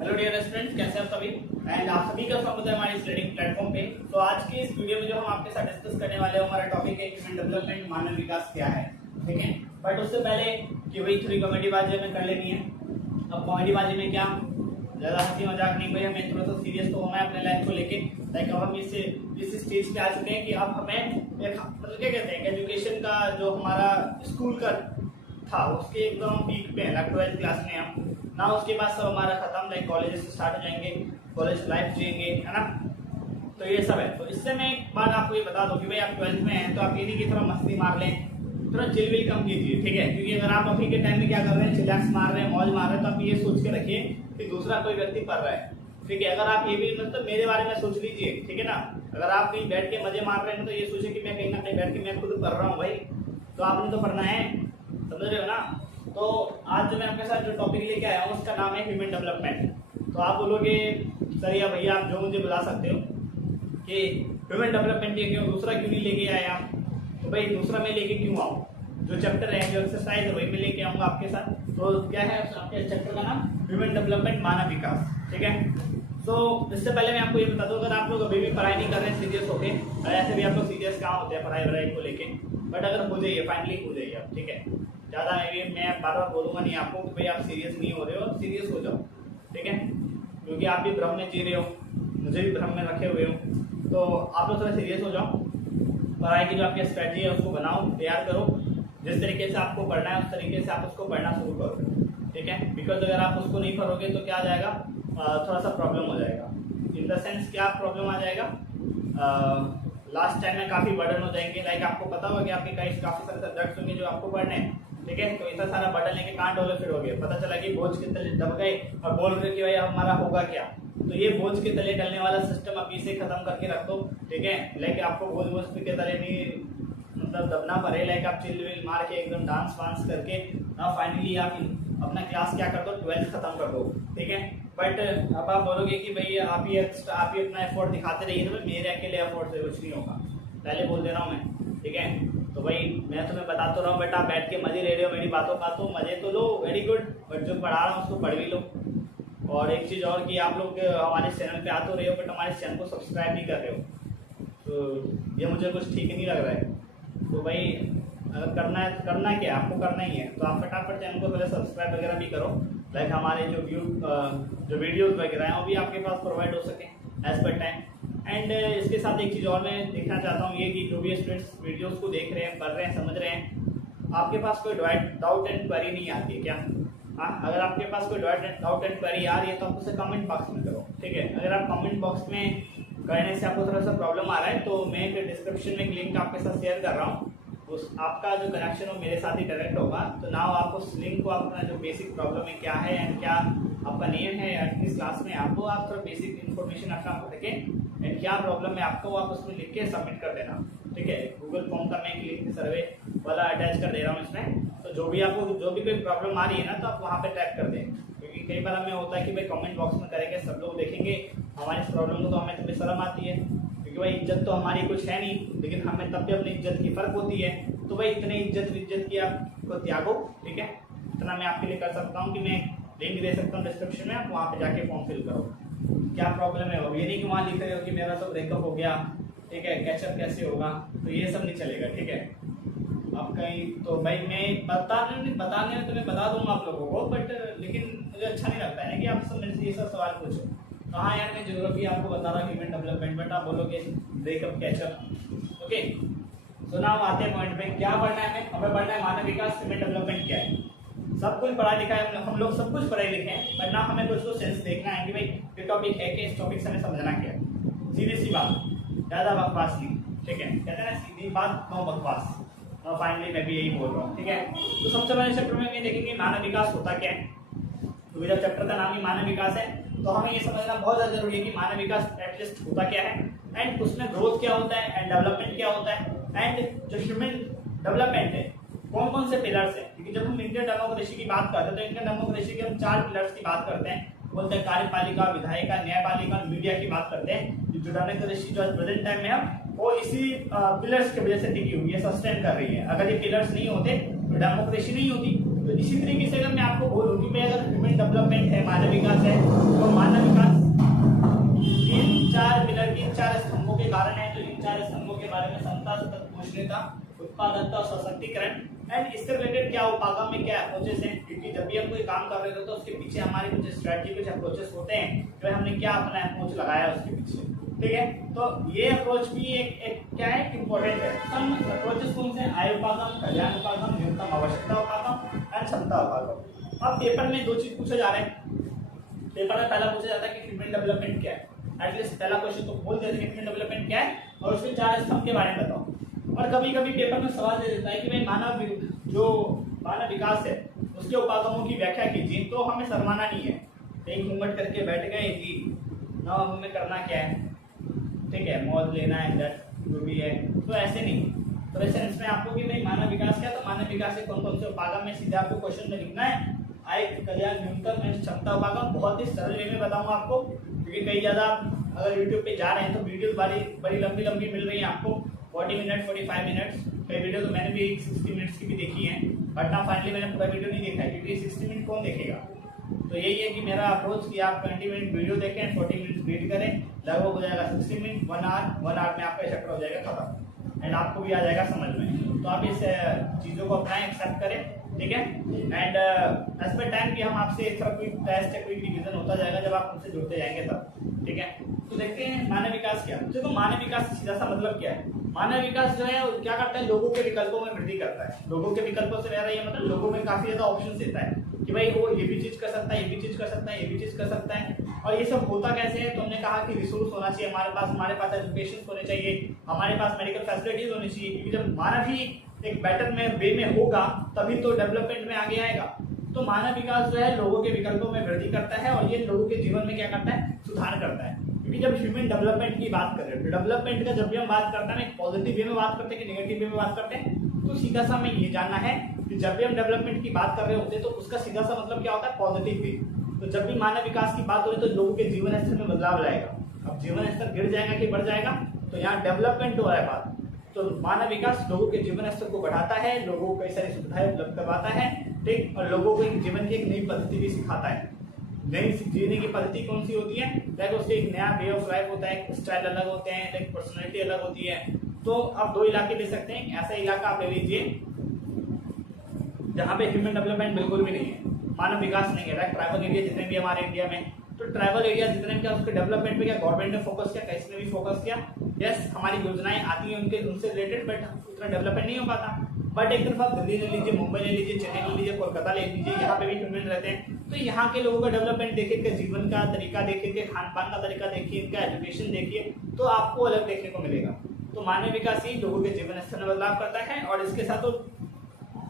Hello dear students, कैसे हैं आप सभी। एंड आप सभी का स्वागत है हमारे इस ट्रेडिंग प्लेटफॉर्म पे। तो आज की इस वीडियो में जो हम आपके साथ डिस्कस करने वाले हैं, हमारा टॉपिक है ह्यूमन डेवलपमेंट, मानव विकास क्या है। ठीक है, बट उससे पहले कि वही थोड़ी कॉमेडी बाजी हमें कर लेनी है। अब कॉमेडी बाजी में क्या, ज्यादा हंसी मजाक नहीं भाई, हमें थोड़ा सा सीरियस तो होना है अपने लाइफ को लेके। लाइक अब हम इस स्टेज पे आ चुके हैं कि अब हमें एक मतलब क्या कहते हैं, एजुकेशन का जो हमारा स्कूल का था उसके एकदम पीक पे है, लाइक 12th क्लास में हम ना, उसके बाद सब हमारा खत्म, लाइक कॉलेज से स्टार्ट हो जाएंगे, कॉलेज लाइफ जिएंगे, है ना। तो ये सब है। तो इससे मैं एक बात आपको ये बता दूं कि भाई आप 12th में हैं तो आप ये नहीं कि थोड़ा मस्ती मार लें, थोड़ा चिल विल कम कीजिए। ठीक है, क्योंकि अगर आप अभी के टाइम में क्या कर रहे हैं, चिलैक्स मार रहे हैं, मौज मार रहे हैं, तो आप ये सोच के रखिए कि दूसरा कोई व्यक्ति पढ़ रहा है। ठीक है, अगर आप ये भी मतलब मेरे बारे में सोच लीजिए, ठीक है ना। अगर आप कहीं बैठ के मजे मार रहे हैं तो ये सोचिए कि मैं कहीं ना कहीं बैठ के मैं खुद पढ़ रहा हूँ भाई, तो आपने तो पढ़ना है, समझ रहे हो ना। तो आज जो मैं आपके साथ जो टॉपिक लेके आया हूँ उसका नाम है ह्यूमन डेवलपमेंट। तो आप बोलोगे सर या भैया आप जो मुझे बुला सकते हो कि ह्यूमन डेवलपमेंट ये क्यों, दूसरा क्यों नहीं लेके आए आप। तो भाई दूसरा मैं लेके क्यों आऊँ, जो चैप्टर है, जो एक्सरसाइज है, वही मैं लेके आऊँगा आपके साथ। तो क्या है आपके चैप्टर का नाम, ह्यूमन डेवलपमेंट, मानव विकास। ठीक है, तो इससे पहले मैं आपको ये बता दूं, अगर आप लोग अभी भी पढ़ाई नहीं कर रहे हैं सीरियस होके, ऐसे भी आप लोग सीरियस कहाँ होते हैं पढ़ाई वढ़ाई को लेके, बट अगर हो जाइए, फाइनली हो जाइए आप। ठीक है, ज़्यादा मैं बार बार बोलूँगा नहीं आपको कि भाई आप सीरियस नहीं हो रहे हो, सीरियस हो जाओ। ठीक है, क्योंकि आप भी भ्रम में जी रहे हो, मुझे भी भ्रम में रखे हुए हो, तो आप लोग थोड़ा सीरियस हो जाओ। पढ़ाई की जो आपकी स्ट्रेटजी है उसको बनाओ, तैयार करो, जिस तरीके से आपको पढ़ना है उस तरीके से आप उसको पढ़ना शुरू करो। ठीक है, बिकॉज अगर आप उसको नहीं पढ़ोगे तो क्या आ जाएगा, थोड़ा सा प्रॉब्लम हो जाएगा। इन द सेंस क्या प्रॉब्लम आ जाएगा, लास्ट टाइम में काफ़ी बर्डन हो जाएंगे। लाइक आपको पता होगा कि आपके काफ़ी सारे सब्जेक्ट्स होंगे जो आपको पढ़ने हैं। ठीक है, तो इतना सारा बर्डन लेके कहाँ डोले फिर हो गए, पता चला कि बोझ के तले दब गए और बोल रहे कि भाई हमारा होगा क्या। तो ये बोझ के तले डलने वाला सिस्टम अभी से खत्म करके रख दो। ठीक है, लाइक आपको बोझ के तले नहीं मतलब दबना पड़े, लाइक आप चिल विल मार के एकदम डांस वांस करके फाइनली आप अपना क्लास क्या कर दो, 12th खत्म कर दो। ठीक है, बट अब आप बोलोगे कि भाई आप ही अपना एफर्ट दिखाते रहिए, तो मेरे अकेले एफर्ट से कुछ नहीं होगा, पहले बोल दे रहा हूँ मैं। ठीक है, तो भाई मैं तुम्हें बता तो रहा हूँ, बट आप बैठ के मजे ले रहे हो मेरी बातों का, तो मजे तो लो, वेरी गुड, बट जो पढ़ा रहा हूँ उसको पढ़ भी लो। और एक चीज़ और कि आप लोग हमारे चैनल पे आ तो रहे हो, बट हमारे चैनल को सब्सक्राइब नहीं कर रहे हो, तो ये मुझे कुछ ठीक नहीं लग रहा है। तो भाई अगर करना है तो करना क्या, आपको करना ही है, तो आप फटाफट चैनल को पहले सब्सक्राइब वगैरह भी करो, लाइक हमारे जो वीडियोस वगैरह हैं वो भी आपके पास प्रोवाइड हो सके एज पर टाइम। एंड इसके साथ एक चीज़ और मैं देखना चाहता हूँ, ये कि जो भी स्टूडेंट्स वीडियोस को देख रहे हैं, पढ़ रहे हैं, समझ रहे हैं, आपके पास कोई डाउट एंड क्वेरी नहीं आती है क्या। हाँ, अगर आपके पास कोई डाउट एंड क्वेरी आ रही है तो आप उसे कमेंट बॉक्स में करो। ठीक है, अगर आप कमेंट बॉक्स में करने से आपको थोड़ा सा प्रॉब्लम आ रहा है तो मैं एक डिस्क्रिप्शन में एक लिंक आपके साथ शेयर कर रहा हूँ, उस आपका जो कनेक्शन हो मेरे साथ ही डायरेक्ट होगा। तो नाउ आप उस लिंक को अपना जो बेसिक प्रॉब्लम है क्या है एंड क्या आपका नेम है किस क्लास में, आपको आप थोड़ा बेसिक इन्फॉर्मेशन अपना रखें एंड क्या प्रॉब्लम है आपको, आप उसमें लिख के सबमिट कर देना। ठीक है, गूगल फॉर्म का मैं एक लिंक सर्वे वाला अटैच कर दे रहा हूँ इसमें, तो जो भी आपको जो भी कोई प्रॉब्लम आ रही है ना तो आप वहाँ पे टाइप कर दें, क्योंकि कई बार हमें होता है कि भाई कमेंट बॉक्स में करेंगे, सब लोग देखेंगे हमारी इस प्रॉब्लम को, तो हमें थोड़ी शर्म आती है, क्योंकि भाई इज्जत तो हमारी कुछ है नहीं, लेकिन हमें तब भी अपनी इज्जत की फर्क होती है। तो भाई इतने इज्जत की आपको त्यागो। ठीक है, इतना मैं आपके लिए कर सकता हूँ कि मैं लिंक दे सकता हूँ डिस्क्रिप्शन में, आप वहाँ पे जाके फॉर्म फिल करो। क्या प्रॉब्लम है, ये नहीं कि वहाँ लिख रहे हो कि मेरा तो ब्रेकअप हो गया, ठीक है, कैचअप कैसे होगा, तो ये सब नहीं चलेगा। ठीक है, आप कहीं तो भाई मैं बताने में तो मैं बता दूंगा आप लोगों को, बट लेकिन मुझे अच्छा नहीं लगता है ना कि आप सब मेरे से ये सब सवाल पूछो। तो हाँ यार, मैं ज्योग्राफी आपको बता रहा हूँ ह्यूमन डेवलपमेंट, बट आप बोलोगे ब्रेकअप कैचअप। ओके, तो नाउ आते हैं पॉइंट पे, क्या पढ़ना है हमें पढ़ना है मानव विकास, ह्यूमन डेवलपमेंट क्या है। सब कुछ पढ़ा लिखा है, हम लोग सब कुछ पढ़े लिखे हैं, बट ना हमें कुछ तो सेंस देखना है कि भाई ये टॉपिक है कि इस टॉपिक से हमें समझना क्या है। सीधी सी बात, ज़्यादा बकवास नहीं। ठीक है, कहते हैं ना सीधी बात नो बकवास। फाइनली मैं भी यही बोल रहा हूँ। ठीक है, तो सबसे पहले चैप्टर में ये देखेंगे मानव विकास होता क्या है। तो जब चैप्टर का नाम ही मानव विकास है तो हमें ये समझना बहुत ज़्यादा जरूरी है कि मानव विकास एटलीस्ट होता क्या है, एंड उसमें ग्रोथ क्या होता है, एंड डेवलपमेंट क्या होता है, एंड जो ह्यूमन डेवलपमेंट है कौन कौन से पिलर्स हैं। क्योंकि जब हम इंडियन डेमोक्रेसी की बात करते हैं तो इंडियन डेमोक्रेसी के हम 4 पिलर्स की बात करते हैं, बोलते हैं कार्यपालिका, विधायिका, न्यायपालिका और मीडिया की बात करते हैं। जो डेमोक्रेसी जो प्रेजेंट टाइम में हम वो इसी पिलर्स की वजह से टिकी हुई है, सस्टेन कर रही है। अगर ये पिलर्स नहीं होते तो डेमोक्रेसी नहीं होती, तो इसी तरीके से अगर मैं आपको बोलूं कि भाई अगर ह्यूमन डेवलपमेंट है, मानव विकास है, तो मानव विकास 3-4 पिलर, 3-4 स्तंभों के कारण है। तो इन 4 स्तंभों के बारे में समता, सतत पोषणीयता, उत्पादकता और सशक्तिकरण एंड इससे रिलेटेड क्या उपागम में क्या अप्रोचेस हैं, क्योंकि जब भी हम कोई काम कर रहे थे तो उसके पीछे हमारी कुछ स्ट्रेटजी, कुछ अप्रोचेस होते हैं कि हमने क्या अपना अप्रोच लगाया उसके पीछे। ठीक है, तो ये अप्रोच भी एक क्या है, इंपॉर्टेंट है। सम अप्रोचेस कौन से, आय उपागम, कल्याण उपागम, न्यूनतम आवश्यकता उपागम एंड क्षमता उपागम। अब पेपर में 2 चीज पूछे जा रहे हैं। पेपर में पहला पूछा जाता है कि ह्यूमन डेवलपमेंट क्या है, एटलीस्ट पहला क्वेश्चन तो बोल देते हैं ह्यूमन डेवलपमेंट क्या है और उसके 4 स्तंभ के बारे में बताओ। और कभी कभी पेपर में सवाल दे देता है कि भाई मानव विकास है उसके उपागमों की व्याख्या कीजिए। तो हमें शर्माना नहीं है, एक घूंघट करके बैठ गए जी ना, हमें करना क्या है, ठीक है, मौज लेना है, दैट जो भी है, तो ऐसे नहीं। तो ऐसे इसमें आपको कि भाई मानव विकास क्या, तो मानव विकास के कौन कौन से उपागम में सीधे आपको क्वेश्चन में लिखना है। आय, कल्याण, न्यूनतम एंड क्षमता उपागम बहुत ही सरल वे में बताऊंगा आपको, क्योंकि कई ज़्यादा अगर यूट्यूब पे जा रहे हैं तो वीडियो बड़ी लंबी मिल रही है आपको, 40 मिनट 45 मिनट्स। कई वीडियो तो मैंने भी 60 मिनट्स की भी देखी है, बट ना फाइनली मैंने पूरा वीडियो नहीं देखा है, क्योंकि 60 मिनट कौन देखेगा। तो यही है कि मेरा अप्रोच कि आप 20 मिनट वीडियो देखें, 40 मिनट रीड करें, लगभग हो जाएगा 60 मिनट, 1 आवर में आपका चैप्टर हो जाएगा खत्म एंड आपको भी आ जाएगा समझ में। तो आप इस चीज़ों को अपनाएं, एक्सेप्ट करें, ठीक है। एंड एज पर टाइम कि हम आपसे एक कोई टेस्ट या कोई रिवीजन होता जाएगा जब आप हमसे जुड़ते जाएंगे तब, ठीक है। तो देखते हैं मानव विकास क्या। देखो मानव विकास का सीधा सा मतलब क्या है। मानव विकास जो है क्या करता है, लोगों के विकल्पों में वृद्धि करता है। लोगों के विकल्पों से मेरा ये मतलब लोगों में काफी ज्यादा ऑप्शन देता है कि भाई वो ये भी चीज कर सकता है, ये भी चीज कर सकता है, ये भी चीज कर सकता है। और ये सब होता कैसे है, तो हमने कहा कि रिसोर्स होना चाहिए हमारे पास एजुकेशन होने चाहिए, हमारे पास मेडिकल फैसिलिटीज होनी चाहिए, क्योंकि जब मानव ही एक बेटर में वे में होगा तभी तो डेवलपमेंट में आगे आएगा। तो मानव विकास जो है लोगों के विकल्पों में वृद्धि करता है और ये लोगों के जीवन में क्या करता है, सुधार करता है। क्योंकि जब ह्यूमन डेवलपमेंट की बात कर रहे हैं, डेवलपमेंट का जब भी हम बात करते हैं, पॉजिटिव वे में बात करते हैं कि नेगेटिव वे में बात करते हैं, तो सीधा सा हमें ये जानना है कि जब भी हम डेवलपमेंट की बात कर रहे होते हैं तो उसका सीधा सा मतलब क्या होता है, पॉजिटिव वे। तो जब भी मानव विकास की बात हो रही है तो लोगों के जीवन स्तर में बदलाव लाएगा। अब जीवन स्तर गिर जाएगा कि बढ़ जाएगा, तो यहाँ डेवलपमेंट हो रहा है बात। तो मानव विकास लोगों के जीवन स्तर को बढ़ाता है, लोगों को कई सारी सुविधाएं उपलब्ध करवाता है, ठीक, और लोगों को एक जीवन की एक नई पद्धति भी सिखाता है। नई जीने की पद्धति कौन सी होती है, लाइक उसके एक नया वे ऑफ लाइफ होता है, स्टाइल अलग होते हैं, लाइक पर्सनैलिटी अलग होती है। तो आप 2 इलाके ले सकते हैं। ऐसा इलाका आप ले लीजिए जहाँ पे ह्यूमन डेवलपमेंट बिल्कुल भी नहीं है, मानव विकास नहीं है, लाइक ट्राइबल एरिया जितने भी हमारे इंडिया में, तो ट्राइबल एरिया जितने भी क्या उसके डेवलपमेंट पे क्या गवर्नमेंट ने फोकस किया, किसी ने भी फोकस किया। यस, हमारी योजनाएं आती हैं उनसे रिलेटेड, बट उतना डेवलपमेंट नहीं हो पाता। बट एक तरफ आप दिल्ली ले लीजिए, मुंबई ले लीजिए, चेन्नई ले लीजिए, कोलकाता ले लीजिए, यहाँ पे भी ह्यूमन रहते हैं। तो यहाँ के लोगों का डेवलपमेंट देखिए, इनके जीवन का तरीका देखिए, इनके खान पान का तरीका देखिए, इनका एजुकेशन देखिए, तो आपको अलग देखने को मिलेगा। तो मानव विकास ही लोगों के जीवन स्तर में बदलाव करता है और इसके साथ तो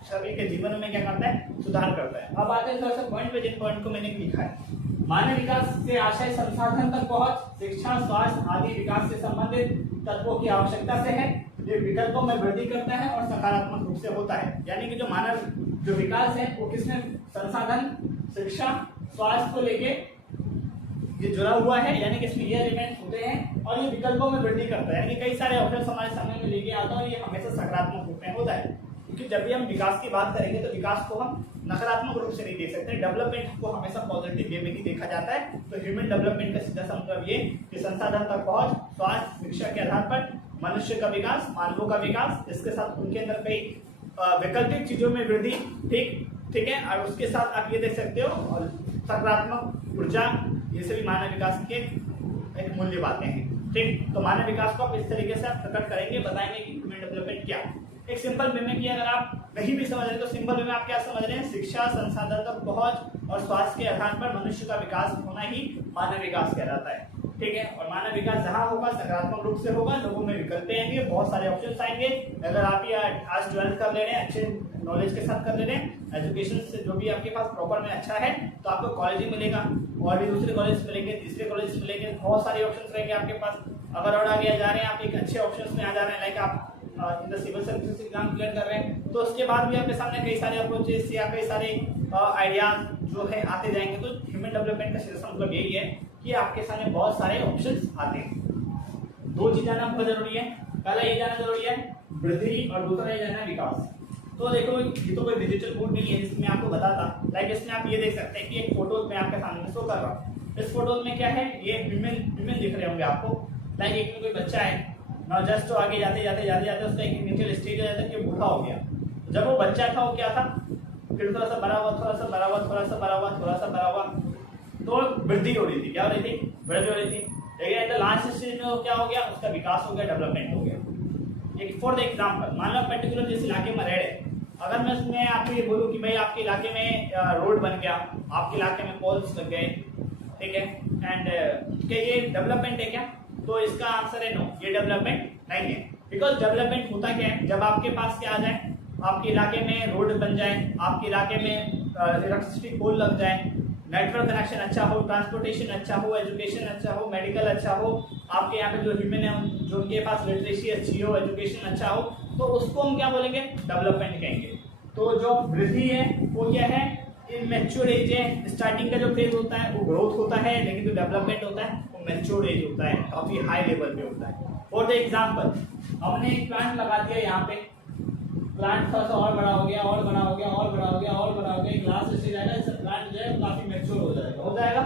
सभी के जीवन में क्या करता है, सुधार करता है। अब आते हैं थोड़ा सा पॉइंट पे, जिन पॉइंट को मैंने लिखा है। मानव विकास से आशय संसाधन तक पहुंच, शिक्षा, स्वास्थ्य आदि विकास से संबंधित तत्वों की आवश्यकता से है। ये विकल्पों में वृद्धि करता है और सकारात्मक रूप से होता है। यानी कि जो मानव जो विकास है वो किसमें, संसाधन, शिक्षा, स्वास्थ्य को लेके ये जुड़ा हुआ है, यानी कि इसमें ये एलिमेंट्स होते हैं और ये विकल्पों में वृद्धि करता है, यानी कि कई सारे ऑप्शन हमारे सामने में लेके आता है और ये हमेशा सकारात्मक रूप में होता है। क्योंकि जब भी हम विकास की बात करेंगे तो विकास को हम नकारात्मक रूप से नहीं देख सकते, डेवलपमेंट को हमेशा पॉजिटिव वे में ही देखा जाता है। तो ह्यूमन डेवलपमेंट का सीधा सा मतलब ये कि संसाधन तक पहुंच, स्वास्थ्य, शिक्षा के आधार पर मनुष्य का विकास, मानवों का विकास, इसके साथ उनके अंदर कई वैकल्पिक चीजों में वृद्धि, ठीक है, और उसके साथ आप ये देख सकते हो और सकारात्मक ऊर्जा, ये सभी मानव विकास के एक मूल्य बातें हैं, ठीक। तो मानव विकास को आप इस तरीके से आप प्रकट करेंगे, बताएंगे कि ह्यूमन डेवलपमेंट क्या है। एक सिंपल वे में किया, अगर आप नहीं भी समझ रहे तो सिंपल वे में आप क्या समझ रहे हैं, शिक्षा, संसाधन तक पहुंच और स्वास्थ्य के आधार पर मनुष्य का विकास होना ही मानव विकास कहलाता है, ठीक है। और मानव विकास जहां होगा सकारात्मक रूप से होगा, लोगों में विकल्प आएंगे, बहुत सारे ऑप्शंस आएंगे। अगर आप ये आज 12th कर ले रहे हैं, अच्छे नॉलेज के साथ कर ले रहे हैं, एजुकेशन से जो भी आपके पास प्रॉपर में अच्छा है, तो आपको कॉलेज ही मिलेगा और भी दूसरे कॉलेज मिलेंगे, तीसरे कॉलेज मिलेंगे, बहुत सारे ऑप्शन रहेंगे आपके पास। अगर और आगे जा रहे हैं आप, एक अच्छे ऑप्शन में आ जा रहे हैं, लाइक आप in the civil services exam clear कर रहे हैं, तो उसके बाद भी आपके सामने कई सारे अप्रोचेस या कई सारे आइडियाज जो है आते जाएंगे। तो ह्यूमन डेवलपमेंट का सीधा मतलब यही है कि आपके सामने बहुत सारे ऑप्शंस आते हैं। 2 चीज जानना बहुत जरूरी है, पहला ये जानना जरूरी है वृद्धि और दूसरा ये जानना विकास। तो देखो ये तो कोई डिजिटल बोर्ड नहीं है जिसमें आपको बताता, लाइक इसमें आप ये देख सकते हैं कि एक फोटो में आपके सामने शो कर रहा हूँ। इस फोटो में क्या है, ये विमेन दिख रहे होंगे आपको। लाइक एक में कोई बच्चा है ना, जस्ट तो आगे जाते जाते उसका एक इनिशियल स्टेज हो जाता है कि बूढ़ा हो गया। जब वो बच्चा था वो क्या था, फिर थोड़ा सा बड़ा हुआ, थोड़ा सा बड़ा हुआ, थोड़ा सा बड़ा हुआ, थोड़ा सा बड़ा हुआ, तो वृद्धि हो रही थी। क्या हो रही थी? वृद्धि हो रही थी। लेकिन लास्ट स्टेज में वो क्या हो गया, उसका विकास हो गया, डेवलपमेंट हो गया। एक फॉर द एग्जाम्पल मान लो पर्टिकुलर जिस इलाके में रह रहे, अगर मैं उसमें आपको ये बोलूँ कि भाई आपके इलाके में रोड बन गया, आपके इलाके में पोल्स लग गए, ठीक है, एंड क्या ये डेवलपमेंट है क्या? तो इसका आंसर है नो, ये डेवलपमेंट नहीं है। बिकॉज डेवलपमेंट होता क्या है, जब आपके पास क्या आ जाए, आपके इलाके में रोड बन जाए, आपके इलाके में इलेक्ट्रिसिटी पोल लग जाए, नेटवर्क कनेक्शन अच्छा हो, ट्रांसपोर्टेशन अच्छा हो, एजुकेशन अच्छा हो, मेडिकल अच्छा हो, आपके यहाँ पे जो ह्यूमन है जो उनके पास लिटरेसी अच्छी हो, एजुकेशन अच्छा हो, तो उसको हम क्या बोलेंगे? डेवलपमेंट कहेंगे। तो जो वृद्धि है वो क्या है, इमैच्योर एज है। स्टार्टिंग का जो फेज होता है वो ग्रोथ होता है, लेकिन जो डेवलपमेंट होता है वो मैच्योर एज होता है, काफी हाई लेवल पे होता है। फॉर द एग्जाम्पल हमने एक प्लांट लगा दिया यहाँ पे, प्लांट थोड़ा सा और बड़ा हो गया, और बड़ा हो गया, और बड़ा हो गया, और बड़ा हो गया, ग्लास से जाएगा, इससे प्लांट जो है काफी मैच्योर हो जाएगा।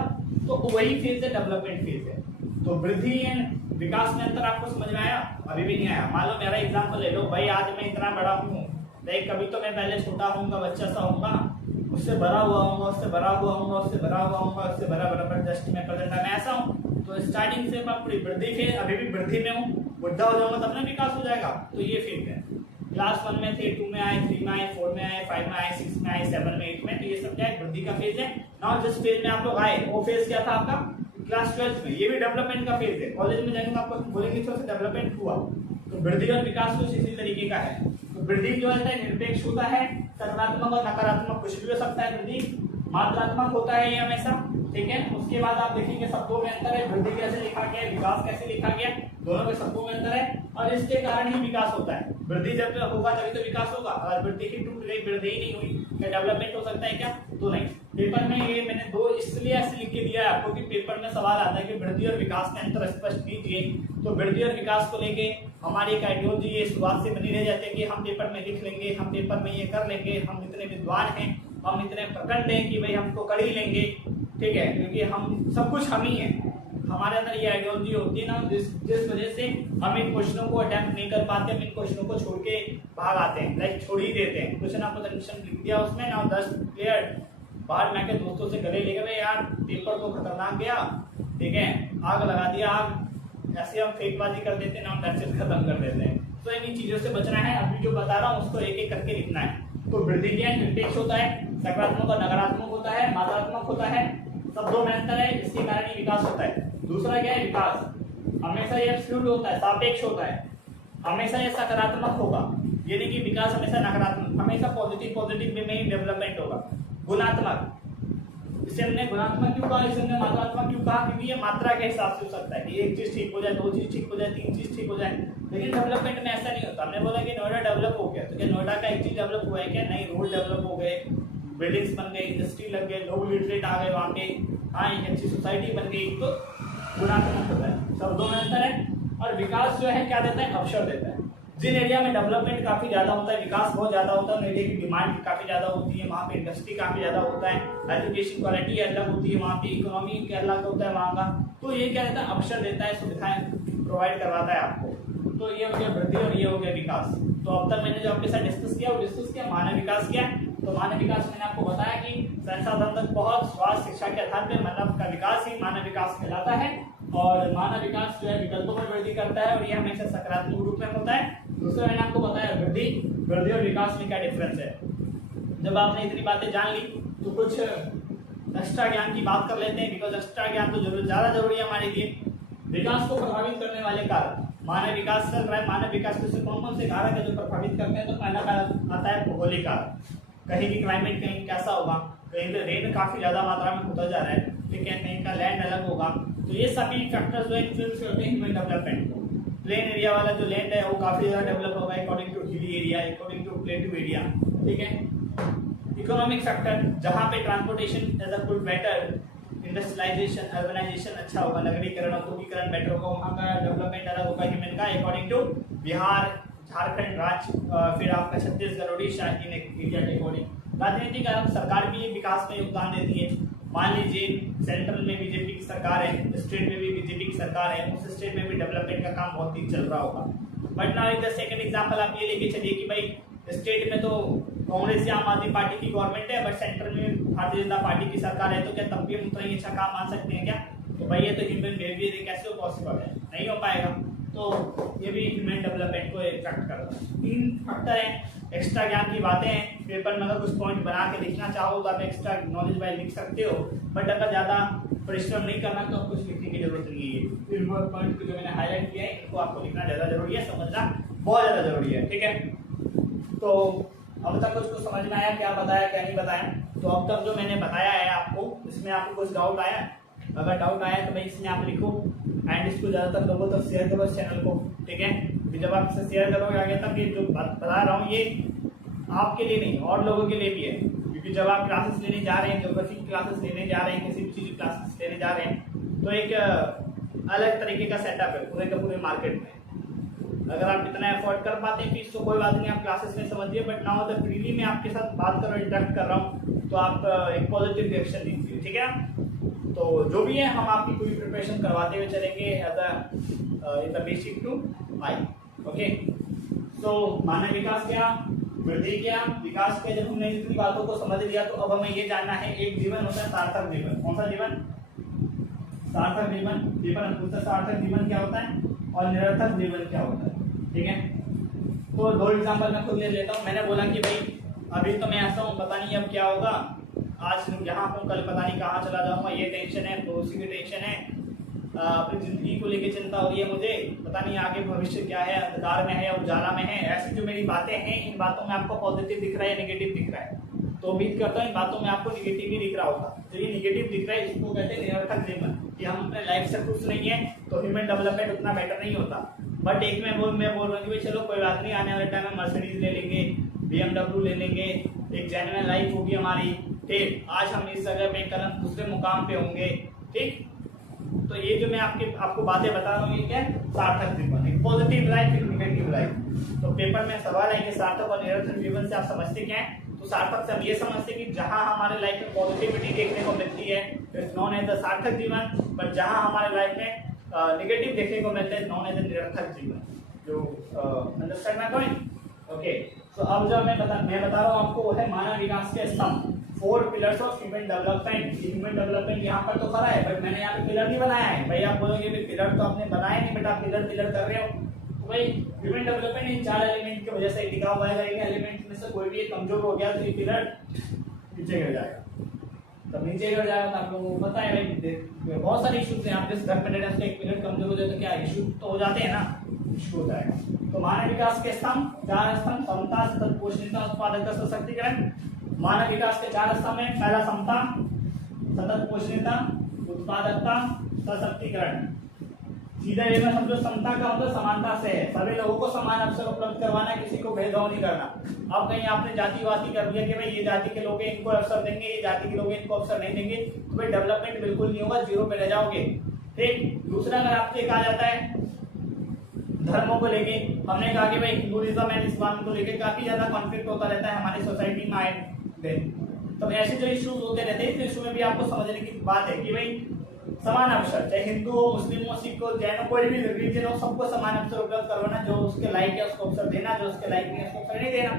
तो वही फेज है, डेवलपमेंट फेज है। तो वृद्धि एंड विकास में अंतर आपको समझ में आया? अभी भी नहीं आया। मान लो मेरा एग्जाम्पल ले लो, भाई आज मैं इतना बड़ा हूँ, लाइक कभी तो मैं पहले छोटा होऊंगा, बच्चा सा होऊंगा, उससे बड़ा हुआ होऊंगा, उससे बड़ा हुआ होऊंगा, उससे बड़ा हुआ होऊंगा, उससे बड़ा बराबर जस्ट में प्रेजेंट में ऐसा हूँ। तो स्टार्टिंग से मैं पूरी वृद्धि फेज, अभी भी वृद्धि में हूँ, बुढ़ा हो जाऊंगा तब ना विकास हो जाएगा। तो ये फेज है। क्लास 1 में थे, 2 में आए, 3 में आए, 4 में आए, 5 में आए, 6 में आए, 7 में, 8 में, तो ये सब क्या है? वृद्धि का फेज है। नाउ जिस फेज में आप लोग आए वो फेज क्या था आपका? क्लास 12 में। ये भी डेवलपमेंट का फेज है। कॉलेज में जाएंगे आपको बोलेंगे थोड़ा सा डेवलपमेंट हुआ। तो वृद्धि और विकास कुछ इसी तरीके का है। तो वृद्धि जो है निरपेक्ष होता है, सकारात्मक और नकारात्मक कुछ भी हो सकता है। वृद्धि मात्रात्मक होता है ये हमेशा, ठीक है। उसके बाद आप देखेंगे शब्दों में अंतर है, वृद्धि कैसे लिखा गया है, विकास कैसे लिखा गया, दोनों के शब्दों में अंतर है, और इसके कारण ही विकास होता है। वृद्धि जब होगा तभी तो विकास होगा। अगर वृद्धि ही टूट गई, वृद्धि ही नहीं हुई, क्या डेवलपमेंट हो सकता है क्या? तो नहीं। पेपर में ये मैंने दो इसलिए ऐसे लिख के दिया है आपको कि पेपर में सवाल आता है कि वृद्धि और विकास में अंतर स्पष्ट कीजिए। तो वृद्धि और विकास को लेके हमारी एक आइडियोलॉजी ये शुरुआत से बनी रह जाती है कि हम पेपर में लिख लेंगे, हम पेपर में ये कर लेंगे, हम इतने विद्वान हैं, हम इतने प्रकट हैं कि भाई हमको कर ही लेंगे, ठीक है, क्योंकि हम सब कुछ हम ही हैं। हमारे अंदर ये आइडियोलॉजी होती है ना, जिस वजह से हम इन क्वेश्चनों को अटेम्प्ट नहीं कर पाते, हम इन क्वेश्चनों को छोड़ के भाग आते हैं, लाइक छोड़ ही देते हैं। क्वेश्चन आपको टेंशन लिख दिया उसमें ना, 10 क्लियर बाहर में आके दोस्तों से गले लेकर यार पेपर तो खतरनाक गया, ठीक है, आग लगा दिया, आग ऐसे हम फेकबाजी कर देते हैं ना, हम मैसेज खत्म कर देते हैं। तो इन चीजों से बचना है। अभी जो बता रहा हूँ उसको एक एक करके लिखना है। तो वृद्धि क्या है? निरपेक्ष होता है, सकारात्मक और नकारात्मक होता है, मात्रात्मक होता है, शब्दों में अंतर है, इसके कारण ही विकास होता है। दूसरा क्या है? विकास हमेशा ये एब्सोल्यूट होता है, सापेक्ष होता है, हमेशा ये सकारात्मक होगा, यानी कि विकास हमेशा नकारात्मक, हमेशा पॉजिटिव वे में ही डेवलपमेंट होगा। गुणात्मक, इसे हमने गुणात्मक क्यों कहा, इसे हमने मात्रात्मक क्यों कहा? क्योंकि ये मात्रा के हिसाब से हो सकता है कि एक चीज ठीक हो जाए, 2 चीज ठीक हो जाए, 3 चीज ठीक हो जाए, लेकिन डेवलपमेंट में ऐसा नहीं होता। हमने बोला कि नोएडा डेवलप हो गया, तो क्या नोएडा का एक चीज डेवलप हुआ है क्या? नहीं, रोड डेवलप हो गए, बिल्डिंग्स बन गई, इंडस्ट्री लग गए, लोग लिटरेट आ गए वहाँ पे, हाँ एक अच्छी सोसाइटी बन गई। तो गुणात्मक होता है, शब्दों में अंतर है। और विकास जो है क्या देता है? अवसर देता है। जिन एरिया में डेवलपमेंट काफी ज्यादा होता है, विकास बहुत ज्यादा होता है, उन एरिया की डिमांड काफी ज्यादा होती है, वहाँ पे इंडस्ट्री काफी ज्यादा होता है, एजुकेशन क्वालिटी अलग होती है, वहाँ पे इकोनॉमी अलग होता है वहाँ का। तो ये क्या देता है? अवसर देता है, सुविधाएं प्रोवाइड करवाता है आपको। तो ये हो गया वृद्धि और ये हो गया विकास। तो अब तक मैंने जो आपके साथ डिस्कस किया वो डिस्कस किया मानव विकास क्या है। तो मानव विकास मैंने आपको बताया कि संसाधन तक पहुंच, स्वास्थ्य, शिक्षा के आधार पर मानव का विकास ही मानव विकास कहलाता है। और मानव विकास जो है विकल्पों में वृद्धि करता है और ये हमेशा सकारात्मक रूप में होता है। दूसरा मैंने आपको बताया वृद्धि और विकास में क्या डिफरेंस है। जब आपने इतनी बातें जान ली तो कुछ एक्स्ट्रा ज्ञान की बात कर लेते हैं, बिकॉज एक्स्ट्रा ज्ञान तो ज्यादा जरूरी है हमारे लिए। विकास को प्रभावित करने वाले कारक, मानव विकास चल रहा है, मानव विकास में से कौन कौन से कारक है जो प्रभावित करते हैं? तो पहला कारक आता है भौगोलिक कारक। कहीं की क्लाइमेट कहीं कैसा होगा, कहीं पे रेन काफी ज्यादा मात्रा में होता जा रहा है, ठीक है, कहीं का लैंड अलग होगा। तो ये सभी फैक्टर्स जो इन्फ्लुएंस करते हैं ह्यूमन डेवलपमेंट को। प्लेन एरिया वाला जो लैंड है वो काफी ज्यादा डेवलप होगा according to hilly area, according to plateau area, ठीक है। इकोनॉमिक फैक्टर, जहाँ पे transportation as a good better, industrialisation, urbanisation अच्छा होगा, नगरीकरण औद्योगिकरण बेटर होगा, वहाँ का डेवलपमेंट अलग होगा ह्यूमन का अकॉर्डिंग टू बिहार, झारखंड राज्य, फिर आपका छत्तीसगढ़, उड़ीसा इन एरिया के अकॉर्डिंग। राजनीतिक सरकार भी विकास में योगदान देती है। मान लीजिए सेंट्रल में बीजेपी की सरकार है, स्टेट में भी बीजेपी की सरकार है, उस स्टेट में भी डेवलपमेंट का काम बहुत तेज चल रहा होगा। बट नाउ इधर सेकंड एग्जांपल आप ये लेके चलिए कि भाई स्टेट में तो कांग्रेस या आम आदमी पार्टी की गवर्नमेंट है, बट सेंट्रल में भारतीय जनता पार्टी की सरकार है, तो क्या तब भी हम उतना ही अच्छा काम मान सकते हैं क्या? तो भाई ये तो ह्यूमन बिहेवियर है, कैसे पॉसिबल है? नहीं हो पाएगा। तो ये भी ह्यूमन डेवलपमेंट को इफेक्ट करता है। 3 फैक्टर हैं। एक्स्ट्रा ज्ञान की बातें हैं, पेपर में अगर कुछ पॉइंट बना के लिखना चाहो तो आप एक्स्ट्रा नॉलेज वाइज लिख सकते हो, बट अगर ज़्यादा परिश्रम नहीं करना तो कुछ लिखने की जरूरत नहीं है। फिर पॉइंट जो मैंने हाईलाइट किया है इनको आपको लिखना ज़्यादा जरूरी है, समझना बहुत ज़्यादा जरूरी है। ठीक है, तो अब तक कुछ समझ में आया क्या बताया क्या नहीं बताया? तो अब तक जो मैंने बताया है आपको, इसमें आपको कुछ डाउट आया? अगर डाउट आया तो भाई इसमें आप लिखो एंड इसको ज़्यादातर लोगों तक शेयर करो इस चैनल को। ठीक है, जब आप इसे शेयर करोगे आगे तक, ये जो बता रहा हूँ ये आपके लिए नहीं और लोगों के लिए भी है, क्योंकि जब आप क्लासेस लेने जा रहे हैं, ज्योग्राफी की क्लासेस लेने जा रहे हैं, किसी भी चीज़ की क्लासेस लेने जा रहे हैं, तो एक अलग तरीके का सेटअप है पूरे के पूरे मार्केट में। अगर आप इतना एफोर्ड कर पाते हैं फीस तो कोई बात नहीं, आप क्लासेस में समझिए, बट नाउ द फ्रीली मैं आपके साथ बात कर रहा हूँ, इंटरेक्ट कर रहा हूँ, तो आप एक पॉजिटिव रिएक्शन दीजिए। ठीक है, तो जो भी है हम आपकी पूरी प्रिपरेशन करवाते हुए चलेंगे as a basic to high. Okay, so मानव विकास क्या, वृद्धि क्या, विकास क्या? जब हमने इतनी बातों को समझ लिया तो अब हमें ये जानना है, एक जीवन होता है सार्थक जीवन। कौन सा जीवन? सार्थक जीवन। पेपर सार्थक जीवन क्या होता है और निरर्थक जीवन क्या होता है? ठीक है, तो 2 एग्जाम्पल मैं खुद ले लेता हूँ। मैंने बोला कि भाई अभी तो मैं ऐसा हूँ, पता नहीं अब क्या होगा, आज यहाँ हूँ कल पता नहीं कहाँ चला जाऊँगा, ये टेंशन है, पड़ोसी की टेंशन है, अपनी जिंदगी को लेकर चिंता हो रही है मुझे, पता नहीं आगे भविष्य क्या है, अंधकार में है या उजाला में है। ऐसी जो मेरी बातें हैं, इन बातों में आपको पॉजिटिव दिख रहा है या नेगेटिव दिख रहा है? तो उम्मीद करता हूँ इन बातों में आपको नेगेटिव ही दिख रहा होगा। जो ये नेगेटिव दिख रहा है इसको कहते हैं निरर्थक जीवन, कि हम अपने लाइफ से खुश नहीं है तो ह्यूमन डेवलपमेंट उतना बेटर नहीं होता। बट एक मैं बोल रहा हूँ कि चलो कोई बात नहीं, आने वाले टाइम में मर्सिडीज ले लेंगे, BMW ले लेंगे, एक जेन्युइन लाइफ होगी हमारी। ठीक, आज हम इस जगह पे कल दूसरे मुकाम पे होंगे। ठीक, तो ये जो मैं आपको बातें बता रहा हूँ ये क्या है? सार्थक जीवन, एक पॉजिटिव लाइफ, एक नेगेटिव लाइफ। तो पेपर में सवाल है कि सार्थक और निरर्थक जीवन से आप समझते क्या है? तो सार्थक से हम ये समझते हैं कि जहां हमारे लाइफ में पॉजिटिविटी देखने को मिलती है इट्स नोन एज द सार्थक जीवन, बट जहां हमारे लाइफ में नेगेटिव देखने को मिलता है नोन एज द निरर्थक जीवन। जो अंडरस्टैंड माय पॉइंट? ओके, तो अब जो मैं बता रहा हूँ आपको वो है मानव विकास के स्तंभ, 4 pillars of human development. Human development यहाँ पर तो खड़ा है, बट मैंने यहाँ पे पिलर नहीं बनाया है। भाई आप बोलोगे पिलर तो आपने बनाया नहीं, बट आप पिलर कर रहे हो। तो भाई ह्यूमन डेवलपमेंट इन 4 एलिमेंट की वजह से टिका हुआ है। इन एलिमेंट में से कोई भी एक कमजोर हो गया तो ये पिलर नीचे गिर जाएगा। तब नीचे गिर जाएगा तो आप लोगों को पता है भाई बहुत सारे इश्यूज हैं। आप जिस घर में रहते हैं एक पिलर कमजोर हो जाए तो क्या इशू तो हो जाते हैं ना, इशू हो जाएगा। तो मानव विकास के स्तंभ 4 स्तंभ, समता, सतत पोषणीयता, उत्पादकता, सशक्तिकरण। मानव विकास के 4 स्तंभ हैं। पहला समता, सतत पोषणीयता, उत्पादकता, सशक्तिकरण। सीधा ये मैं समझो समता का मतलब समानता से है, सभी लोगों को समान अवसर उपलब्ध करवाना, किसी को भेदभाव नहीं करना। अब कहीं आपने जातिवादी कर दिया कि भाई ये जाति के लोग इनको अवसर देंगे, ये जाति के लोग इनको अवसर नहीं देंगे, तो भाई डेवलपमेंट बिल्कुल नहीं होगा, जीरो पे रह जाओगे। ठीक, दूसरा अगर आपसे कहा जाता है धर्मों को लेके, हमने कहा कि भाई हिंदुइज्म एंड इस्लाम को लेके काफी ज्यादा कॉन्फ्लिक्ट होता रहता है हमारी सोसाइटी में आए दिन। तो ऐसे जो इश्यूज होते रहते हैं इस इशू में भी आपको समझने की बात है कि भाई समान अवसर, चाहे हिंदू हो, मुस्लिम हो, सिख हो, जैन हो, कोई भी रिलीजन हो, सबको समान अवसर उपलब्ध करवाना। जो उसके लायक है उसको अवसर देना, जो उसके लायक नहीं है उसको अवसर नहीं देना।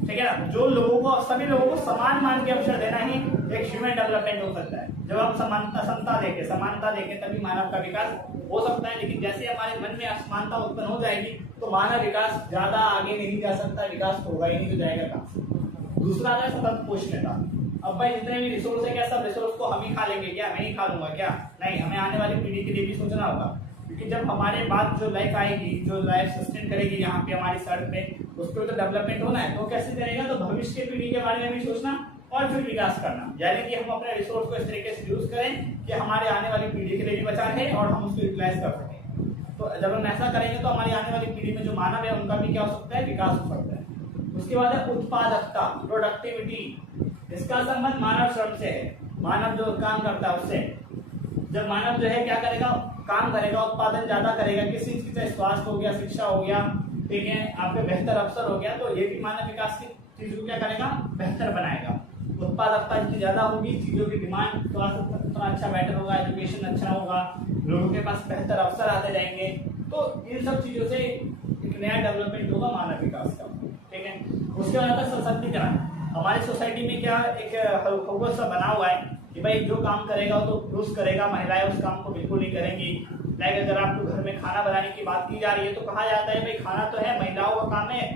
ठीक है ना, जो लोगों को, सभी लोगों को समान मान के अवसर देना ही एक ह्यूमन डेवलपमेंट हो सकता है। जब हम समता देखें, समानता देखें, तभी मानव का विकास हो सकता है। लेकिन जैसे हमारे मन में असमानता उत्पन्न हो जाएगी तो मानव विकास ज्यादा आगे नहीं जा सकता, विकास होगा ही नहीं, तो जाएगा कहाँ। दूसरा है सतत पोषणीयता। अब भाई जितने भी रिसोर्स है क्या सब रिसोर्स को हम ही खा लेंगे क्या? मैं ही खा लूंगा क्या? नहीं, हमें आने वाली पीढ़ी के लिए भी सोचना होगा, क्योंकि जब हमारे बाद जो लाइफ आएगी, जो लाइफ सस्टेन करेगी यहाँ पे हमारी सड़क पे, उसको तो डेवलपमेंट होना है। तो कैसे करेगा? तो भविष्य की पीढ़ी के बारे में भी सोचना और फिर विकास करना, यानी कि हम अपने रिसोर्स को इस तरीके से यूज करें कि हमारे आने वाली पीढ़ी के लिए भी बचा है और हम उसको यूटिलाइज कर सकें। तो जब हम ऐसा करेंगे तो हमारी आने वाली पीढ़ी में जो मानव है उनका भी क्या हो सकता है? विकास हो सकता है। उसके बाद है उत्पादकता, प्रोडक्टिविटी। इसका संबंध मानव श्रम से है, मानव जो काम करता है उससे। जब मानव जो है क्या करेगा? काम करेगा, उत्पादन ज्यादा करेगा, किसी चीज की, चाहे स्वास्थ्य हो गया, शिक्षा हो गया, ठीक है, आपके बेहतर अवसर हो गया, तो ये भी मानव विकास की चीज को क्या करेगा, बेहतर बनाएगा। उत्पादकता जितनी ज्यादा होगी, चीजों की डिमांड उतना अच्छा बेटर होगा, एजुकेशन अच्छा होगा, लोगों के पास बेहतर अवसर आते जाएंगे। तो इन सब चीजों से एक नया डेवलपमेंट होगा मानव विकास का। ठीक है, उसके बाद आता है सशक्तिकरण। हमारी सोसाइटी में क्या एक हौवा सा बना हुआ है कि भाई जो काम करेगा तो पुरुष करेगा, महिलाएं उस काम को बिल्कुल नहीं करेंगी। लाइक अगर आपको घर में खाना बनाने की बात की जा रही है तो कहा जाता है भाई खाना तो है महिलाओं का काम है,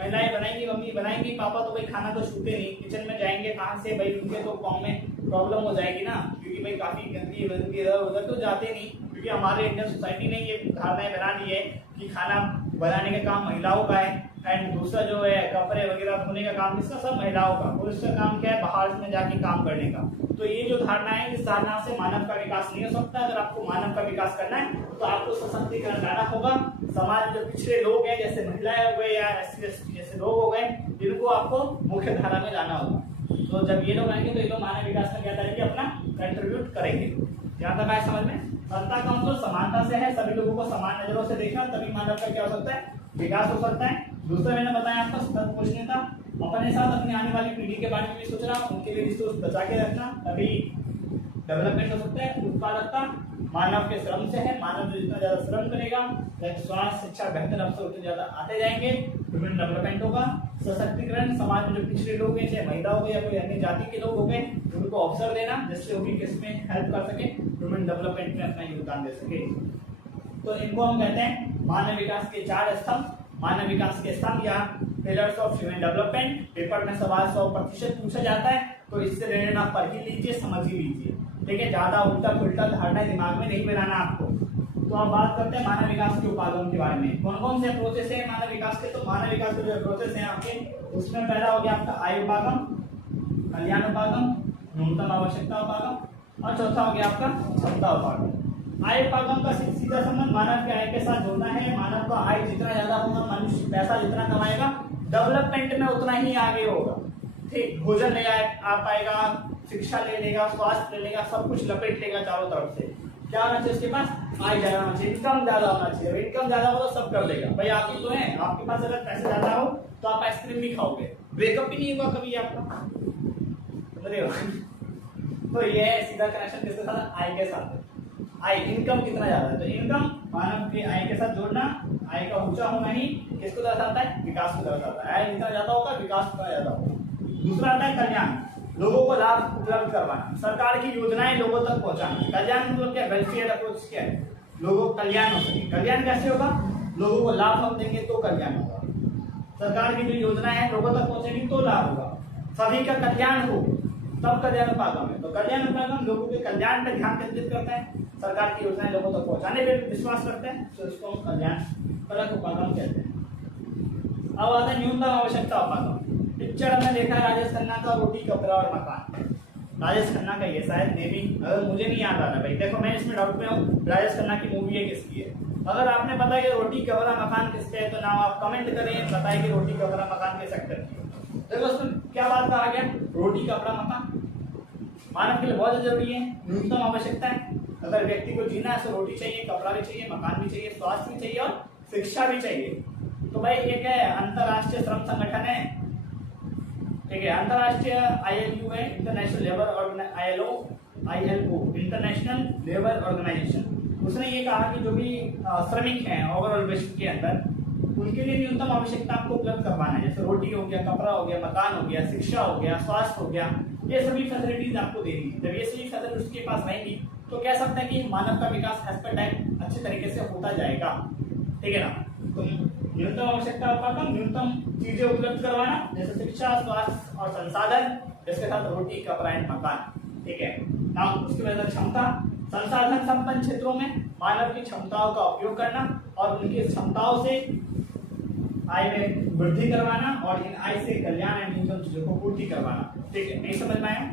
महिलाएं बनाएंगी, मम्मी बनाएंगी, पापा तो भाई खाना तो छूते नहीं, किचन में जाएंगे कहाँ से भाई, उनके तो काम में प्रॉब्लम हो जाएगी ना, क्योंकि भाई काफी गंदगी इधर उधर तो जाते नहीं, क्योंकि हमारे इंडियन सोसाइटी ने ये धारणाएं बना दी है कि खाना बनाने का काम महिलाओं का है, एंड दूसरा जो है कपड़े वगैरह धोने का काम इसका सब महिलाओं का, पुरुष का काम क्या है बाहर में जाके काम करने का। तो ये जो धारणा है, इस धारणा से मानव का विकास नहीं हो सकता। अगर आपको मानव का विकास करना है तो आपको सशक्तिकरण लाना होगा। समाज जो पिछड़े लोग हैं जैसे महिलाएं हो गए या SC/ST जैसे लोग हो गए, इनको आपको मुख्य धारा में लाना होगा। तो जब ये लोग आएंगे तो ये लोग मानव विकास में क्या करेंगे, अपना कंट्रीब्यूट करेंगे। यहाँ तक आए समझ में? समता का मतलब समानता से है, सभी लोगों को समान नजरों से देखना, तभी मानव का क्या हो सकता है, विकास हो सकता है। दूसरा मैंने बताया आपका सतत पोषणीयता, अपने साथ अपनी आने वाली पीढ़ी के बारे में भी सोचना, उनके लिए रिसोर्स बचा के रखना, तभी डेवलपमेंट हो सकता है। उत्पादकता मानव के श्रम से है, मानव जो जितना ज्यादा श्रम करेगा, स्वास्थ्य शिक्षा बेहतर अवसर उतने ज्यादा आते जाएंगे, ह्यूमन डेवलपमेंट होगा। सशक्तिकरण, समाज में जो पिछड़े लोग हैं, चाहे महिला हो गए या कोई अन्य जाति के लोग हो गए, उनको अवसर देना जिससे वो भी किसमें हेल्प कर सके, ह्यूमन डेवलपमेंट में अपना योगदान दे सके। तो इनको हम कहते हैं मानव विकास के 4 स्तंभ। मानव विकास के स्तंभ या pillars of human development. Paper में सवाल 100% पूछा जाता है, तो इससे रिलेटेड आप पढ़ ही लीजिए, समझ ही लीजिए। ठीक है, ज्यादा उल्टा पुल्टा धारणा दिमाग में नहीं बनाना आपको। तो अब बात करते हैं मानव विकास के उपागम के बारे में। कौन कौन से अप्रोचेस है मानव विकास के? तो मानव विकास के जो अप्रोचेस हैं आपके, उसमें पहला हो गया आपका आय उपागम, कल्याण उपागम, न्यूनतम आवश्यकता उपागम, और चौथा हो गया आपका क्षमता उपागम। आय उपागम का सीधा संबंध मानव के आय के साथ जोड़ना है। मानव का आय जितना ज्यादा होगा, मनुष्य पैसा जितना कमाएगा, डेवलपमेंट में उतना ही आगे होगा। ठीक, भोजन ले आ पाएगा, शिक्षा ले लेगा, स्वास्थ्य ले लेगा, सब कुछ लपेट लेगा चारों तरफ से। क्या होना चाहिए उसके पास? आय ज्यादा होना चाहिए, इनकम ज्यादा होना चाहिए। इनकम ज्यादा हो तो सब कर लेगा। भाई आप ही तो हैं, आपके पास अगर पैसे ज्यादा हो तो आप आइसक्रीम भी खाओगे, ब्रेकअप भी नहीं होगा कभी आपका। तो ये है सीधा कनेक्शन किसके साथ? आय के साथ। आय, इनकम कितना ज्यादा है, तो इनकम मानव के आय के साथ जोड़ना। आय का ऊंचा होना ही किसको दर्शाता है? विकास को दर्शाता है। आय जितना ज्यादा होगा, विकास उतना ज्यादा होगा। दूसरा आता है कल्याण, लोगों को लाभ उपलब्ध करवाना, सरकार की योजनाएं लोगों तक पहुंचाना। कल्याण मतलब क्या? वेलफेयर अप्रोच क्या है? लोगों का कल्याण हो सके। कल्याण कैसे होगा? लोगों को लाभ हम देंगे तो कल्याण होगा। सरकार की जो योजनाएं हैं लोगों तक पहुंचेगी तो लाभ होगा। सभी का कल्याण हो तब कल्याण उपागम है। तो कल्याण उपागम लोगों के कल्याण पर ध्यान केंद्रित करता है, सरकार की योजनाएं लोगों तक पहुंचाने पर विश्वास रखते हैं, तो इसको हम कल्याण परक उपागम कहते हैं। अब आता है न्यूनतम आवश्यकता उपागम। पिक्चर हमने देखा है राजेश खन्ना का, रोटी कपड़ा और मकान। राजेश खन्ना का ये शायद मे भी, अगर मुझे नहीं याद आ रहा भाई, देखो मैं इसमें डाउट में हूँ, राजेश खन्ना की मूवी है किसकी है। अगर आपने पता है कि रोटी कपड़ा मकान किसके है तो नाम आप कमेंट करें, बताएं कि रोटी कपड़ा मकान के सेक्टर की है। देखो उसमें क्या बात कहा गया? रोटी कपड़ा मकान मानव के लिए बहुत जरूरी है, न्यूनतम आवश्यकता है। अगर व्यक्ति को जीना है तो रोटी चाहिए, कपड़ा भी चाहिए, मकान भी चाहिए, स्वास्थ्य भी चाहिए और शिक्षा भी चाहिए। तो भाई ये क्या है? अंतरराष्ट्रीय श्रम संगठन है, ठीक है, अंतरराष्ट्रीय ILO है, international labour ILO international labour organisation. उसने ये कहा कि जो भी श्रमिक हैं ओवरऑल विश्व के अंदर, उनके लिए न्यूनतम आवश्यकता आपको उपलब्ध करवाना है। जैसे रोटी हो गया, कपड़ा हो गया, मकान हो गया, शिक्षा हो गया, स्वास्थ्य हो गया, ये सभी फैसिलिटीज आपको देनी है। जब ये सभी फैसिलिटीज उसके पास रहेंगी तो कह सकते हैं कि मानव का विकास एज पर टाइम अच्छे तरीके से होता जाएगा। ठीक है ना? तो न्यूनतम आवश्यकता उपागम, न्यूनतम चीजें उपलब्ध करवाना, जैसे शिक्षा, स्वास्थ्य और संसाधन, जिसके साथ रोटी कपड़ा एंड मकान। ठीक है ना? उसके बाद क्षमता, संसाधन संपन्न क्षेत्रों में मानव की क्षमताओं का उपयोग करना और उनकी क्षमताओं से आय में वृद्धि करवाना और इन आय से कल्याण एवं न्यूनतम चीजों को पूर्ति करवाना। ठीक है, नहीं समझ में आया?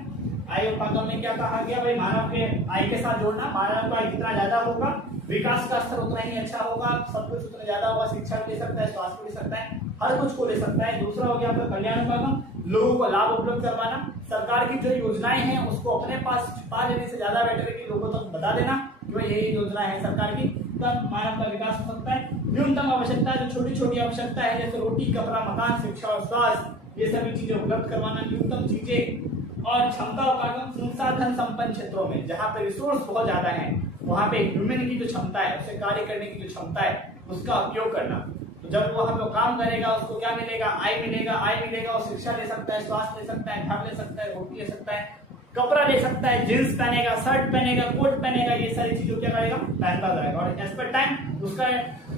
आय उपागम में क्या कहा गया? भाई मानव के आय के साथ जोड़ना, मानव का आय जितना ज्यादा होगा, विकास का स्तर उतना ही अच्छा होगा, सब कुछ उतना ज्यादा होगा, शिक्षा भी ले सकता है, स्वास्थ्य भी ले सकता है, हर कुछ को ले सकता है। दूसरा हो गया आपका कल्याण उपागम, लोगों को लाभ उपलब्ध करवाना, सरकार की जो योजनाएं हैं उसको अपने पास छिपा लेने से ज्यादा बेटर है कि लोगों तक बता देना कि भाई यही योजना है सरकार की, न्यूनतम मानव का विकास हो सकता है। न्यूनतम आवश्यकता जो छोटी छोटी आवश्यकता है जैसे रोटी, कपड़ा, मकान, शिक्षा और स्वास्थ्य, ये सभी चीजें उपलब्ध करवाना न्यूनतम चीजें। और क्षमता उपागम संसाधन संपन्न क्षेत्रों में जहाँ पे रिसोर्स बहुत ज्यादा है वहाँ पे ह्यूमन की जो क्षमता है, उसे कार्य करने की जो क्षमता है उसका उपयोग करना। तो जब वो वहाँ पे काम करेगा उसको क्या मिलेगा? आय मिलेगा, और शिक्षा ले सकता है, स्वास्थ्य ले सकता है, घर ले सकता है, रोटी ले सकता है, कपड़ा ले सकता है, जींस पहनेगा, शर्ट पहनेगा, कोट पहनेगा, ये सारी चीजों क्या करेगा? पहनता जाएगा। और एज पर टाइम उसका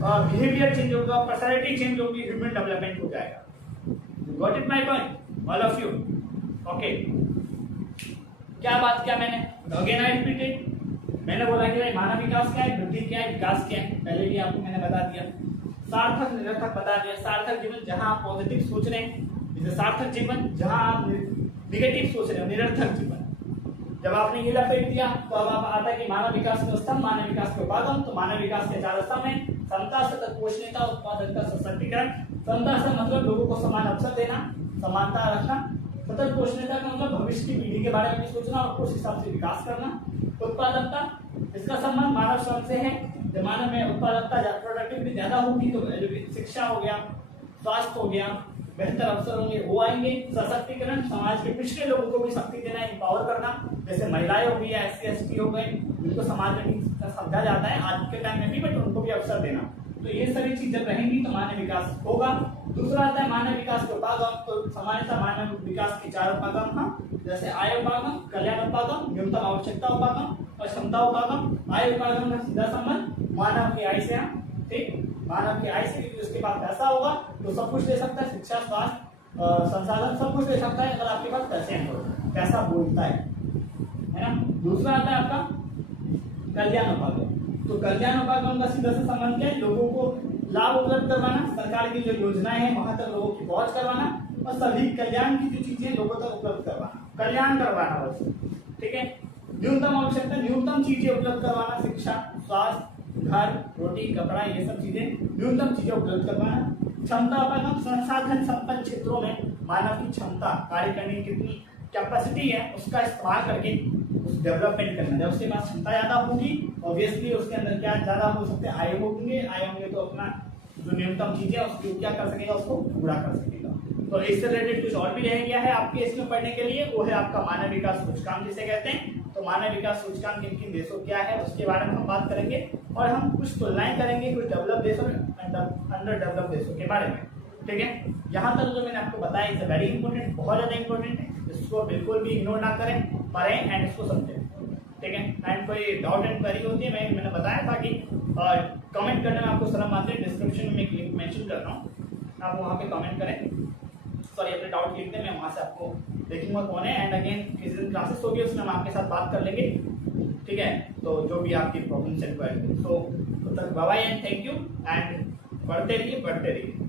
बिहेवियर चेंज होगा, पर्सनैलिटी चेंज होगी, ह्यूमन डेवलपमेंट हो जाएगा। Got it my point all of you? Okay, क्या बात किया मैंने? अगेन आई रिपीटेड, मैंने बोला कि भाई मानव विकास क्या है, वृद्धि क्या है, विकास क्या है, पहले भी आपको मैंने बता दिया। सार्थक निरर्थक बता दिया। सार्थक जीवन जहां आप पॉजिटिव सोच रहे हैं, जैसे सार्थक जीवन जहां आप निगेटिव सोच रहे हो, निरर्थक जीवन। जब आपने ये लपेट दिया तो अब आप आता है कि मानव विकास के स्तंभ, मानव विकास के उपागम। तो मानव विकास के 4 स्तंभ हैं: समता, सतत पोषणीयता, उत्पादकता, सशक्तिकरण। समता से मतलब लोगों को समान अवसर देना, समानता रखना। सतत पोषणीयता का मतलब भविष्य की पीढ़ी के बारे में भी सोचना और उस हिसाब से विकास करना। उत्पादकता, इसका संबंध मानव श्रम से है। जब मानव में उत्पादकता, प्रोडक्टिविटी ज्यादा होगी तो शिक्षा हो गया, स्वास्थ्य हो गया, बेहतर अवसर होंगे, वो आएंगे। सशक्तिकरण, समाज के पिछड़े लोगों को भी शक्ति देना, एम्पावर करना, जैसे महिलाएं हो गई या SC ST हो गए, उनको समाज में समझा जाता है आज के टाइम में भी, बट उनको भी अवसर देना। तो ये सभी चीजें रहेंगी तो मानव विकास होगा। दूसरा आता है मानव विकास के उपागम। तो सामान्यतः मानव विकास के 4 उपागम हैं, जैसे आय उपागम, कल्याण उपागम, न्यूनतम आवश्यकता उपागम और क्षमता उपागम। आय उपागम का सीधा संबंध मानव की आय से है, ठीक, मानव की आय से, क्योंकि उसके पास पैसा होगा तो सब कुछ ले सकता है, शिक्षा, स्वास्थ्य, संसाधन सब कुछ ले सकता है अगर आपके पास पैसे हैं तो। पैसा बोलता है ना। दूसरा आता है आपका कल्याण उपागम। तो कल्याण उपागम का सीधा सा संबंध क्या है? लोगों को लाभ उपलब्ध करवाना, सरकार की जो योजनाएं हैं वहां तक लोगों की पहुंच करवाना और सभी कल्याण की जो चीजें लोगों तक उपलब्ध करवाना, कल्याण करवाना बस, ठीक है। न्यूनतम आवश्यकता, न्यूनतम चीजें उपलब्ध करवाना, शिक्षा, स्वास्थ्य, घर, रोटी, कपड़ा, ये सब चीजें, न्यूनतम चीजें उपलब्ध करवाना। क्षमता उपागम, संसाधन संपन्न क्षेत्रों में मानव की क्षमता, कार्य करने की कितनी कैपेसिटी है उसका इस्तेमाल करके उस डेवलपमेंट करना। जब उसके पास क्षमता ज्यादा होगी ऑब्वियसली उसके अंदर क्या ज्यादा हो सकते हैं? आय होंगे तो अपना जो न्यूनतम चीजें उसको क्या कर सकेगा? उसको पूरा कर सकेगा। तो इससे रिलेटेड कुछ और भी रह गया है आपके इसमें पढ़ने के लिए, वो है आपका मानव विकास सूचकांक जिसे कहते हैं। तो मानव विकास सूचकांक किन किन देशों क्या है उसके बारे में हम बात करेंगे और हम कुछ तुलनाएं करेंगे कुछ डेवलप देशों अंडर डेवलप देशों के बारे में, ठीक है। यहाँ तक जो मैंने आपको बताया इज वेरी इंपॉर्टेंट, बहुत ज्यादा इंपॉर्टेंट है, इसको बिल्कुल भी इग्नोर ना करें, पढ़ें एंड इसको समझें, ठीक है। एंड कोई डाउट एंड क्वेरी होती है मैंने बताया था कि कमेंट करने में आपको शर्म आती है, डिस्क्रिप्शन में एक लिंक मेंशन कर रहा हूँ, आप वहाँ पे कमेंट करें, सॉरी अपने डाउट लिख दें, मैं वहाँ से आपको देखूंगा कौन है। एंड अगेन किसी दिन क्लासेस होगी उसमें हम आपके साथ बात कर लेंगे, ठीक है। तो जो भी आपकी प्रॉब्लम्स एंड क्वेरी, सो तब तक bye bye and thank you and पढ़ते रहिए।